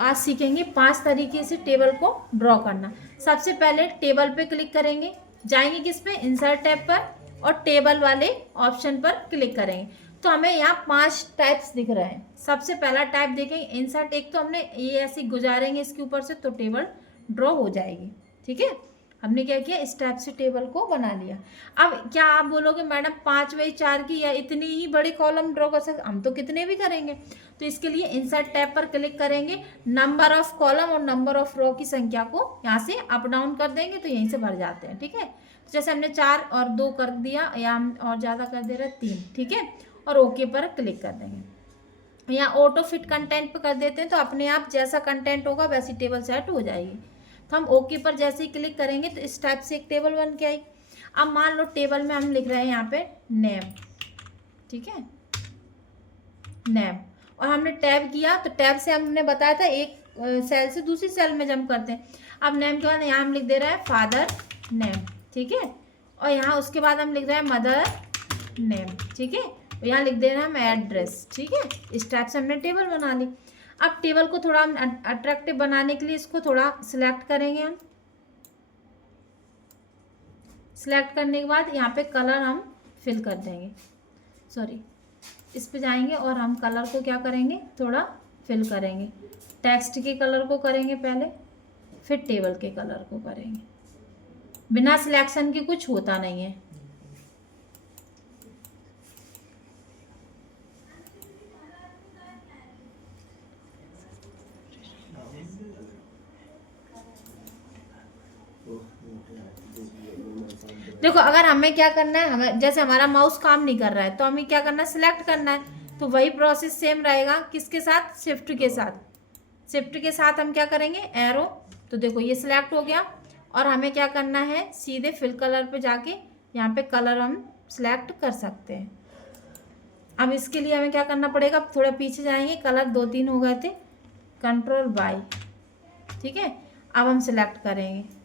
आज सीखेंगे 5 तरीके से टेबल को ड्रॉ करना। सबसे पहले टेबल पे क्लिक करेंगे, जाएंगे किस पे, इंसर्ट टैब पर और टेबल वाले ऑप्शन पर क्लिक करेंगे तो हमें यहाँ 5 टाइप्स दिख रहे हैं। सबसे पहला टाइप देखेंगे इंसर्ट। एक तो हमने ये ऐसे गुजारेंगे इसके ऊपर से तो टेबल ड्रॉ हो जाएगी। ठीक है, हमने क्या किया, इस टाइप से टेबल को बना लिया। अब क्या आप बोलोगे मैडम 5 बाई 4 की या इतनी ही बड़ी कॉलम ड्रॉ कर सकते, हम तो कितने भी करेंगे। तो इसके लिए इंसर्ट टैब पर क्लिक करेंगे, नंबर ऑफ कॉलम और नंबर ऑफ रो की संख्या को यहाँ से अप डाउन कर देंगे तो यहीं से भर जाते हैं। ठीक है, तो जैसे हमने 4 और 2 कर दिया या हम और ज़्यादा कर दे रहे हैं 3। ठीक है, और ओके पर क्लिक कर देंगे। यहाँ ऑटो फिट कंटेंट पर कर देते हैं तो अपने आप जैसा कंटेंट होगा वैसी टेबल सेट हो जाएगी। तो हम ओके पर जैसे ही क्लिक करेंगे तो इस टाइप से एक टेबल बन के आई। अब मान लो टेबल में हम लिख रहे हैं यहाँ पे नेम। ठीक है, नेम, और हमने टैब किया तो टैब से हमने बताया था एक सेल से दूसरी सेल में जंप करते हैं। अब नेम के बाद यहाँ हम लिख दे रहे हैं फादर नेम। ठीक है, और यहाँ उसके बाद हम लिख रहे हैं मदर नेम। ठीक है, और यहाँ लिख दे रहे हैं हम एड्रेस। ठीक है, इस टाइप से हमने टेबल बना ली। अब टेबल को थोड़ा हम अट्रैक्टिव बनाने के लिए इसको थोड़ा सिलेक्ट करेंगे। हम सिलेक्ट करने के बाद यहाँ पे कलर हम फिल कर देंगे, सॉरी इस पे जाएंगे और हम कलर को क्या करेंगे, थोड़ा फिल करेंगे। टेक्स्ट के कलर को करेंगे पहले, फिर टेबल के कलर को करेंगे। बिना सिलेक्शन के कुछ होता नहीं है। देखो अगर हमें क्या करना है, हमें जैसे हमारा माउस काम नहीं कर रहा है तो हमें क्या करना है, सिलेक्ट करना है। तो वही प्रोसेस सेम रहेगा, किसके साथ, शिफ्ट के साथ। शिफ्ट के साथ हम क्या करेंगे, एरो। तो देखो ये सिलेक्ट हो गया और हमें क्या करना है, सीधे फिल कलर पे जाके यहाँ पे कलर हम सिलेक्ट कर सकते हैं। अब इसके लिए हमें क्या करना पड़ेगा, थोड़ा पीछे जाएंगे, कलर 2-3 हो गए थे, कंट्रोल बाई। ठीक है, अब हम सिलेक्ट करेंगे।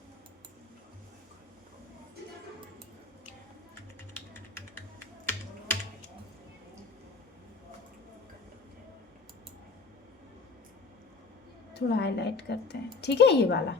थोड़ा हाईलाइट करते हैं। ठीक है, ये वाला।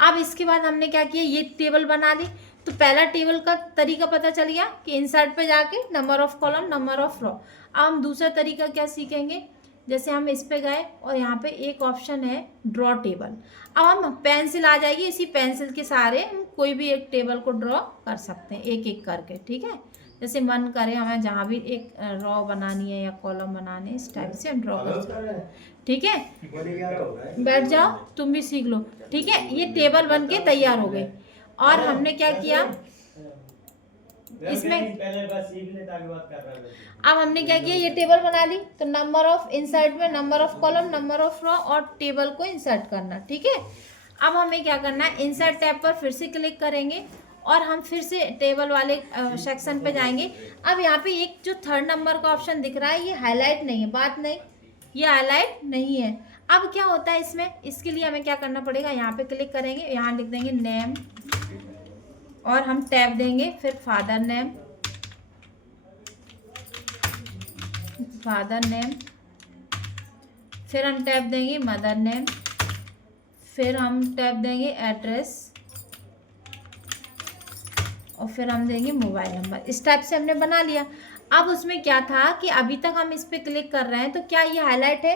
अब इसके बाद हमने क्या किया, ये टेबल बना ली। तो पहला टेबल का तरीका पता चल गया कि इंसर्ट पे जाके number of column, number of row. अब हम दूसरा तरीका क्या सीखेंगे, जैसे हम इस पे गए और यहाँ पे एक ऑप्शन है ड्रॉ टेबल। अब हम पेंसिल आ जाएगी, इसी पेंसिल के सहारे हम कोई भी एक टेबल को ड्रॉ कर सकते हैं एक एक करके। ठीक है, जैसे मन करे हमें जहाँ भी एक रो बनानी है या कॉलम बनाने, इस टाइप से हम ड्रॉ कर सकते हैं। ठीक है, बैठ जाओ तुम भी सीख लो। ठीक है, ये टेबल बन के तैयार हो गई। और हमने क्या किया इसमें, अब हमने क्या किया, ये टेबल बना ली। तो नंबर ऑफ इंसर्ट में number of column, number of row और टेबल को इंसर्ट करना। ठीक है, अब हमें क्या करना है, इंसर्ट टैब पर फिर से क्लिक करेंगे और हम फिर से टेबल वाले सेक्शन पे जाएंगे। अब यहाँ पे एक जो 3rd नंबर का ऑप्शन दिख रहा है ये हाईलाइट नहीं है, बात नहीं, ये हाईलाइट नहीं है। अब क्या होता है इसमें, इसके लिए हमें क्या करना पड़ेगा, यहाँ पे क्लिक करेंगे, यहाँ लिख देंगे नेम और हम टैब देंगे, फिर फादर नेम, फादर नेम, फिर हम टैब देंगे मदर नेम, फिर हम टैब देंगे एड्रेस और फिर हम देंगे मोबाइल नंबर। इस टाइप से हमने बना लिया। अब उसमें क्या था कि अभी तक हम इस पे क्लिक कर रहे हैं तो क्या ये हाईलाइट है।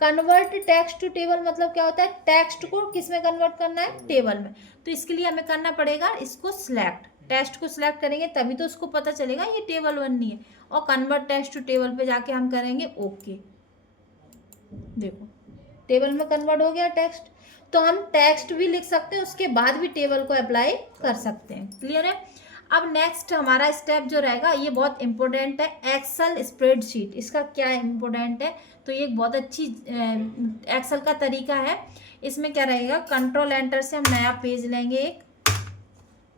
कन्वर्ट टेक्स्ट टू टेबल मतलब क्या होता है, टेक्स्ट को किस में कन्वर्ट करना है, टेबल में। तो इसके लिए हमें करना पड़ेगा इसको सिलेक्ट, टेक्स्ट को सिलेक्ट करेंगे तभी तो उसको पता चलेगा ये टेबल बननी है। और कन्वर्ट टेक्स्ट टू टेबल पे जाके हम करेंगे ओके। देखो टेबल में कन्वर्ट हो गया टेक्स्ट। तो हम टेक्स्ट भी लिख सकते हैं, उसके बाद भी टेबल को अप्लाई कर सकते हैं। क्लियर है। अब नेक्स्ट हमारा स्टेप जो रहेगा ये बहुत इंपॉर्टेंट है, एक्सेल स्प्रेडशीट। इसका क्या इंपॉर्टेंट है, तो ये एक बहुत अच्छी एक्सेल का तरीका है। इसमें क्या रहेगा, कंट्रोल एंटर से हम नया पेज लेंगे एक।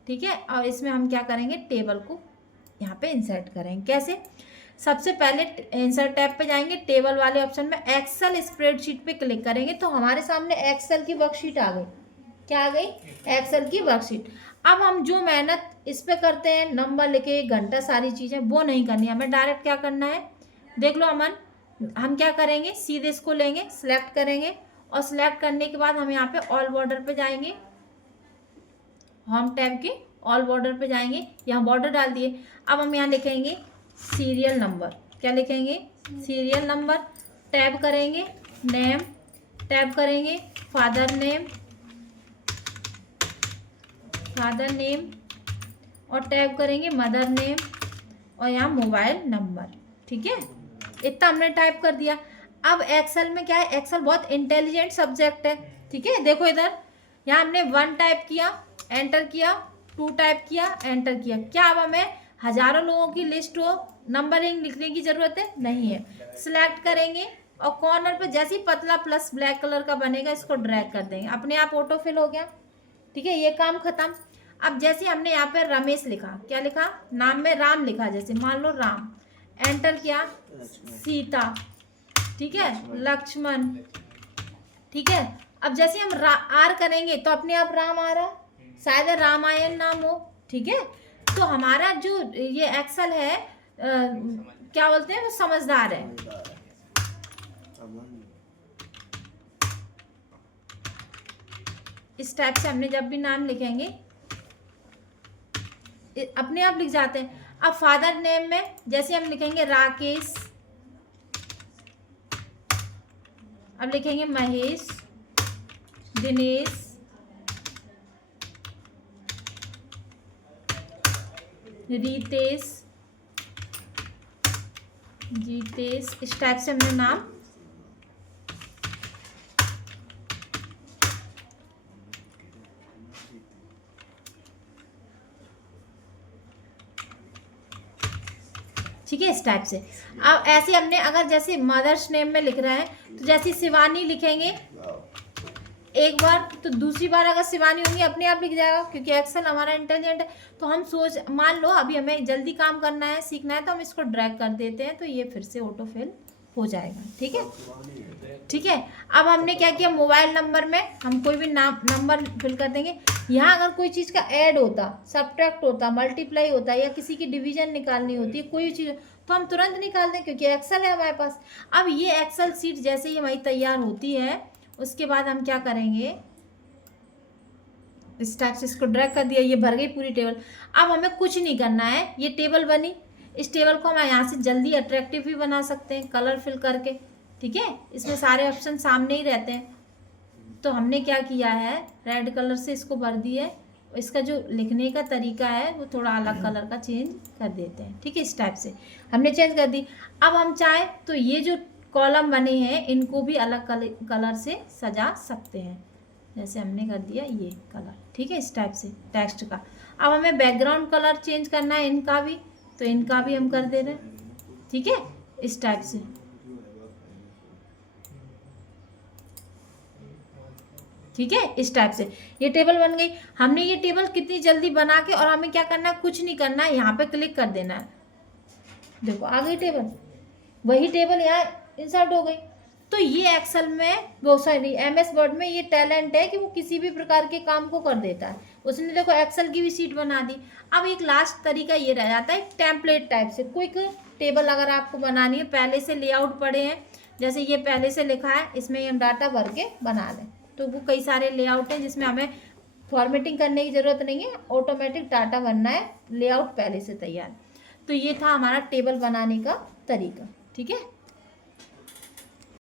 ठीक है, और इसमें हम क्या करेंगे, टेबल को यहाँ पे इंसर्ट करेंगे। कैसे, सबसे पहले इंसर्ट टैब पे जाएंगे, टेबल वाले ऑप्शन में एक्सेल स्प्रेडशीट पे क्लिक करेंगे तो हमारे सामने एक्सेल की वर्कशीट आ गई। क्या आ गई, एक्सेल की वर्कशीट। अब हम जो मेहनत इस पे करते हैं, नंबर लिखे, घंटा, सारी चीज़ें, वो नहीं करनी, हमें डायरेक्ट क्या करना है, देख लो अमन, हम क्या करेंगे, सीधे इसको लेंगे, सिलेक्ट करेंगे और सिलेक्ट करने के बाद हम यहाँ पे ऑल बॉर्डर पे जाएंगे, होम टैब के ऑल बॉर्डर पे जाएंगे, यहाँ बॉर्डर डाल दिए। अब हम यहाँ लिखेंगे सीरियल नंबर, क्या लिखेंगे, सीरियल नंबर। टैब करेंगे नेम, टैब करेंगे फादर नेम, फादर नेम, और टैब करेंगे मदर नेम, और यहाँ मोबाइल नंबर। ठीक है, इतना हमने टाइप कर दिया। अब एक्सेल में क्या है, एक्सेल बहुत इंटेलिजेंट सब्जेक्ट है। ठीक है, देखो इधर, यहाँ हमने 1 टाइप किया, एंटर किया, 2 टाइप किया, एंटर किया। क्या अब हमें हजारों लोगों की लिस्ट हो नंबरिंग लिखने की जरूरत है? नहीं है। सिलेक्ट करेंगे और कॉर्नर पे जैसे ही पतला प्लस ब्लैक कलर का बनेगा इसको ड्रैग कर देंगे, अपने आप ऑटो फिल हो गया। ठीक है, ये काम खत्म। अब जैसे हमने यहाँ पे रमेश लिखा, क्या लिखा, नाम में राम लिखा, जैसे मान लो राम, एंटर किया, सीता, ठीक है, लक्ष्मण। ठीक है, अब जैसे हम आर करेंगे तो अपने आप राम आ रहा, शायद रामायण नाम हो। ठीक है, तो हमारा जो ये एक्सेल है क्या बोलते हैं, वो समझदार है। इस टाइप से हमने जब भी नाम लिखेंगे अपने आप लिख जाते हैं। अब फादर नेम में जैसे हम लिखेंगे राकेश, अब लिखेंगे महेश, दिनेश, रितेश, जीतेश, इस टाइप से हमने नाम ठीक है, इस टाइप से। अब ऐसे हमने अगर जैसे मदर्स नेम में लिख रहे हैं तो जैसे शिवानी लिखेंगे एक बार तो दूसरी बार अगर शिवानी होंगी अपने आप लिख जाएगा, क्योंकि एक्सेल हमारा इंटेलिजेंट है। तो हम मान लो अभी हमें जल्दी काम करना है, सीखना है, तो हम इसको ड्रैग कर देते हैं तो ये फिर से ऑटो फिल हो जाएगा। ठीक है, ठीक है। अब हमने क्या किया, मोबाइल नंबर में हम कोई भी नंबर फिल कर देंगे। यहाँ अगर कोई चीज़ का ऐड होता, सब्ट्रैक्ट होता, मल्टीप्लाई होता, या किसी की डिवीजन निकालनी होती है, कोई चीज़, तो हम तुरंत निकाल दें क्योंकि एक्सेल है हमारे पास। अब ये एक्सेल सीट जैसे ही हमारी तैयार होती है उसके बाद हम क्या करेंगे, इस टाइप से इसको ड्रैग कर दिया, ये भर गई पूरी टेबल। अब हमें कुछ नहीं करना है, ये टेबल बनी, इस टेबल को हम यहाँ से जल्दी अट्रैक्टिव भी बना सकते हैं कलर फिल करके। ठीक है, इसमें सारे ऑप्शन सामने ही रहते हैं। तो हमने क्या किया है, रेड कलर से इसको भर दिए, इसका जो लिखने का तरीका है वो थोड़ा अलग कलर का चेंज कर देते हैं। ठीक है, इस टाइप से हमने चेंज कर दी। अब हम चाहे तो ये जो कॉलम बने हैं इनको भी अलग कलर से सजा सकते हैं, जैसे हमने कर दिया ये कलर। ठीक है, इस टाइप से टेक्स्ट का। अब हमें बैकग्राउंड कलर चेंज करना है इनका भी, तो इनका भी हम कर दे रहे हैं। ठीक है, इस टाइप से। ठीक है, इस टाइप से ये टेबल बन गई। हमने ये टेबल कितनी जल्दी बना के, और हमें क्या करना है, कुछ नहीं करना है, यहाँ पे क्लिक कर देना है, देखो आ गई टेबल, वही टेबल यहाँ इंसर्ट हो गई। तो ये एक्सेल में, वो सॉरी MS वर्ड में ये टैलेंट है कि वो किसी भी प्रकार के काम को कर देता है। उसने देखो एक्सेल की भी शीट बना दी। अब एक लास्ट तरीका ये रह जाता है टेम्पलेट टाइप से। क्विक टेबल अगर आपको बनानी है, पहले से लेआउट पड़े हैं, जैसे ये पहले से लिखा है, इसमें हम डाटा भर के बना दें, तो वो कई सारे लेआउट हैं जिसमें हमें फॉर्मेटिंग करने की ज़रूरत नहीं है, ऑटोमेटिक डाटा बनना है, लेआउट पहले से तैयार। तो ये था हमारा टेबल बनाने का तरीका। ठीक है।